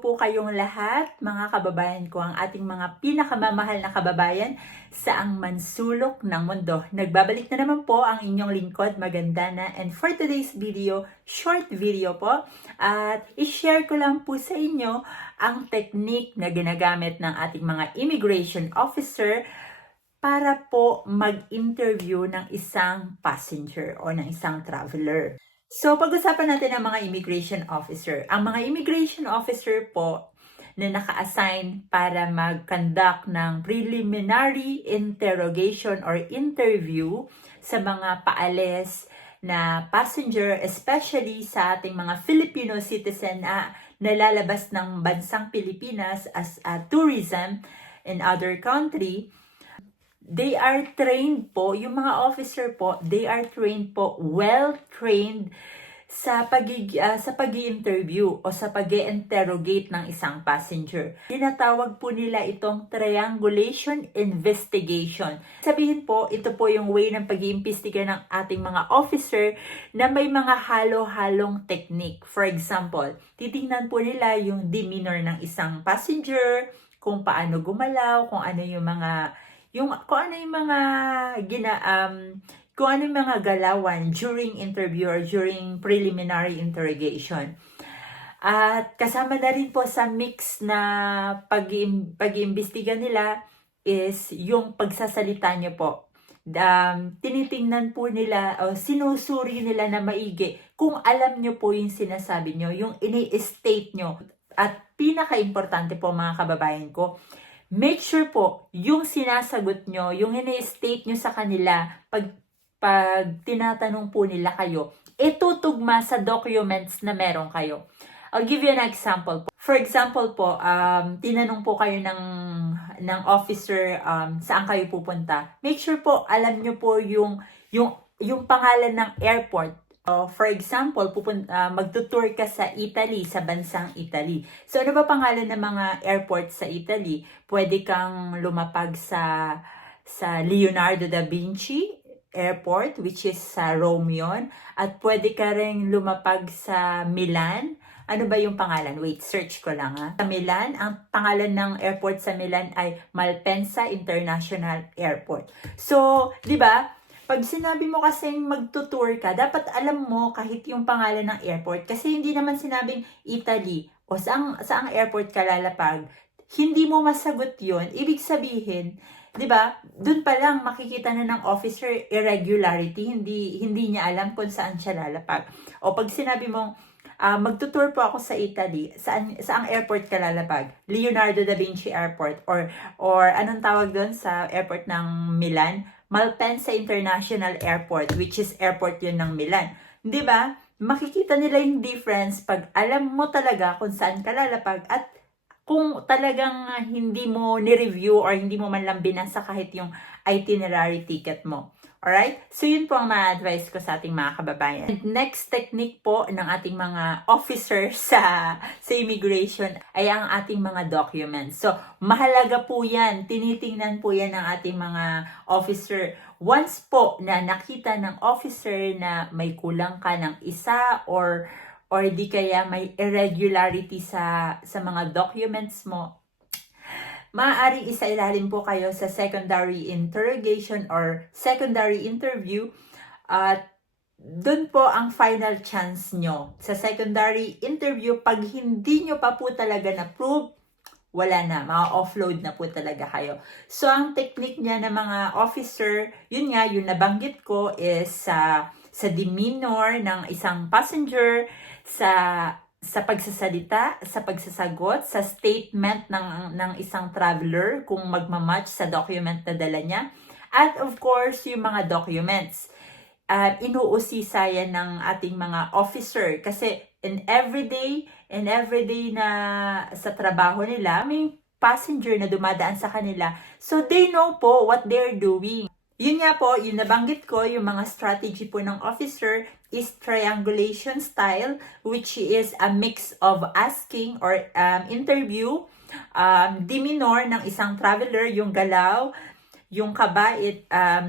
po kayong lahat, mga kababayan ko, ang ating mga pinakamamahal na kababayan saang mansulok ng mundo. Nagbabalik na naman po ang inyong lingkod, Magandana. And for today's video, short video po, at i-share ko lang po sa inyo ang technique na ginagamit ng ating mga immigration officer para po mag-interview ng isang passenger o ng isang traveler. So, pag-usapan natin ang mga immigration officer. Ang mga immigration officer po na naka-assign para mag-conduct ng preliminary interrogation or interview sa mga paalis na passenger, especially sa ating mga Filipino citizen na nalalabas ng bansang Pilipinas as a tourism in other country. They are trained po, yung mga officer po, they are trained po, well-trained sa pag-i-interview o sa pag-i-interrogate ng isang passenger. Tinatawag po nila itong triangulation investigation. Sabihin po, ito po yung way ng pag-iimbestiga ng ating mga officer na may mga halo-halong technique. For example, titingnan po nila yung demeanor ng isang passenger, kung paano gumalaw, kung ano yung mga galawan during interview or during preliminary interrogation. At kasama na rin po sa mix na pag-iimbestiga nila is yung pagsasalita nyo po. Tinitingnan po nila o sinusuri nila na maigi kung alam nyo po yung sinasabi nyo, yung ini-state nyo. At pinaka-importante po mga kababayan ko, make sure po, yung sinasagot nyo, yung ini-state nyo sa kanila, pag tinatanong po nila kayo, itutugma sa documents na meron kayo. I'll give you an example po. For example po, tinanong po kayo ng officer saan kayo pupunta. Make sure po, alam nyo po yung pangalan ng airport. For example, magtutour ka sa Italy, sa bansang Italy. So, ano ba pangalan ng mga airport sa Italy? Pwede kang lumapag sa Leonardo da Vinci Airport, which is sa Rome yun. At pwede ka rin lumapag sa Milan. Ano ba yung pangalan? Wait, search ko lang ha. Sa Milan, ang pangalan ng airport sa Milan ay Malpensa International Airport. So, di ba? Pag sinabi mo kasing magtutour ka, dapat alam mo kahit yung pangalan ng airport. Kasi hindi naman sinabing Italy o saang airport ka lalapag. Hindi mo masagot yun. Ibig sabihin, di ba, dun pa lang makikita na ng officer irregularity. Hindi niya alam kung saan siya lalapag. O pag sinabi mong, magtutour po ako sa Italy, saang airport ka lalapag? Leonardo da Vinci Airport or anong tawag doon sa airport ng Milan? Malpensa International Airport, which is airport yun ng Milan. Di ba? Makikita nila yung difference pag alam mo talaga kung saan ka lalapag at kung talagang hindi mo ni-review or hindi mo man lang binasa kahit yung itinerary ticket mo. Alright? So, yun po ang ma-advise ko sa ating mga kababayan. And next technique po ng ating mga officers sa immigration ay ang ating mga documents. So, mahalaga po yan. Tinitingnan po yan ng ating mga officer. Once po na nakita ng officer na may kulang ka ng isa or di kaya may irregularity sa mga documents mo, maaaring isailalim po kayo sa secondary interrogation or secondary interview at doon po ang final chance nyo. Sa secondary interview, pag hindi nyo pa po talaga na-prove, wala na, ma-offload na po talaga kayo. So, ang technique niya ng mga officer, yun nga, yung nabanggit ko is sa demeanor ng isang passenger, sa pagsasalita, sa pagsasagot, sa statement ng isang traveler kung magmamatch sa document na dala niya. At of course, yung mga documents. Inuusisa yan ng ating mga officer kasi in everyday na sa trabaho nila, may passenger na dumadaan sa kanila. So they know po what they're doing. Yun nga po, yung nabanggit ko, yung mga strategy po ng officer is triangulation style, which is a mix of asking or interview, demeanor ng isang traveler, yung galaw, yung kaba,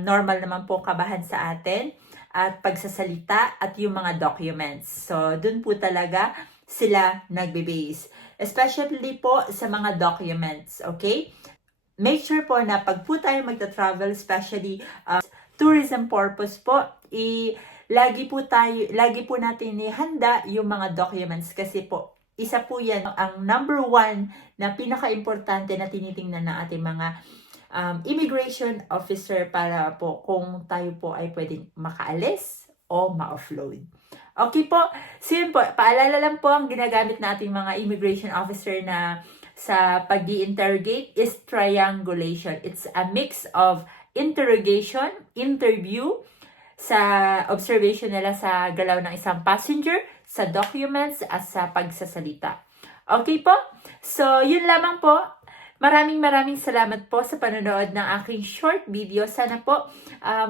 normal naman po kabahan sa atin, at pagsasalita, at yung mga documents. So, dun po talaga sila nagbe-base. Especially po sa mga documents, okay? Make sure po na pag po tayo magta-travel, especially tourism purpose po, lagi po natin ihanda yung mga documents kasi po isa po yan ang number one na pinaka-importante na tinitingnan ng ating mga immigration officer para po kung tayo po ay pwedeng makaalis o ma-offload. Okay po, so yun po, paalala lang po ang ginagamit nating mga immigration officer na sa pag-i-interrogate is triangulation. It's a mix of interrogation, interview, sa observation nila sa galaw ng isang passenger, sa documents, at sa pagsasalita. Okay po? So, yun lamang po. Maraming salamat po sa panonood ng aking short video. Sana po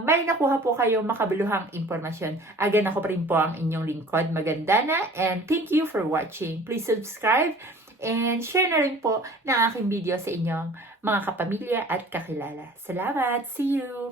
may nakuha po kayong makabuluhang impormasyon. Again, ako pa rin po ang inyong lingkod, Magandana, and thank you for watching. Please subscribe and share na rin po ng aking video sa inyong mga kapamilya at kakilala. Salamat! See you!